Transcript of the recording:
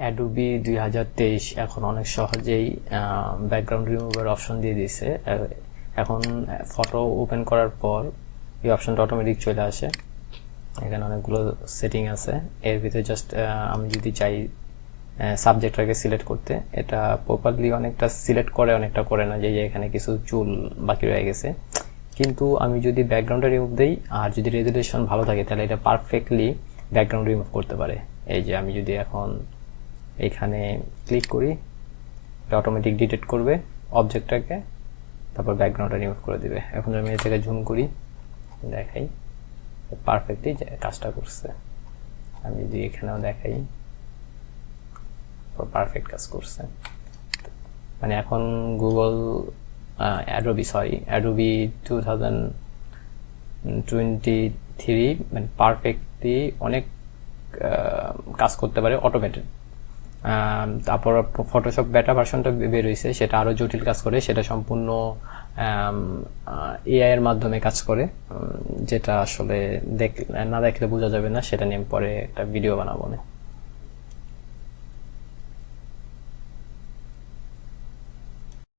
Adobe 2023 এখন অনেক সহজেই ব্যাকগ্রাউন্ড রিমুভার অপশন দিয়ে দিয়েছে। এখন ফটো ওপেন করার পর এই অপশনটা অটোমেটিক চলে আসে। এখানে অনেকগুলো সেটিং আছে, এর ভিতরে জাস্ট আমি যদি চাই সাবজেক্টটাকে সিলেক্ট করতে, এটা প্রপারলি অনেকটা সিলেক্ট করে অনেকটা করে না, যে এখানে কিছু চুল বাকি রয়ে গেছে। কিন্তু আমি যদি ব্যাকগ্রাউন্ডটা রিমুভ দেই আর যদি রেজুলেশন ভালো থাকে তাহলে এটা পারফেক্টলি ব্যাকগ্রাউন্ড রিমুভ করতে পারে। এই যে আমি যদি এখন এখানে ক্লিক করি, এটা অটোমেটিক ডিটেক্ট করবে অবজেক্টটাকে, তারপর ব্যাকগ্রাউন্ডটা রিমুভ করে দিবে। এখন আমি এটাকে জুম করি, দেখাই পারফেক্টলি কাজটা করছে। আমি যদি এখানেও দেখাই, পারফেক্ট কাজ করছে। মানে এখন গুগল অ্যাডোবি 2023 মানে পারফেক্টলি অনেক কাজ করতে পারে অটোমেটেড। তারপর ফটোশপ বেটা ভার্সনটা বের হয়েছে, সেটা আরও জটিল কাজ করে, সেটা সম্পূর্ণ এআই এর মাধ্যমে কাজ করে, যেটা আসলে না দেখলে বোঝা যাবে না। সেটা নিয়ে পরে একটা ভিডিও বানাবো।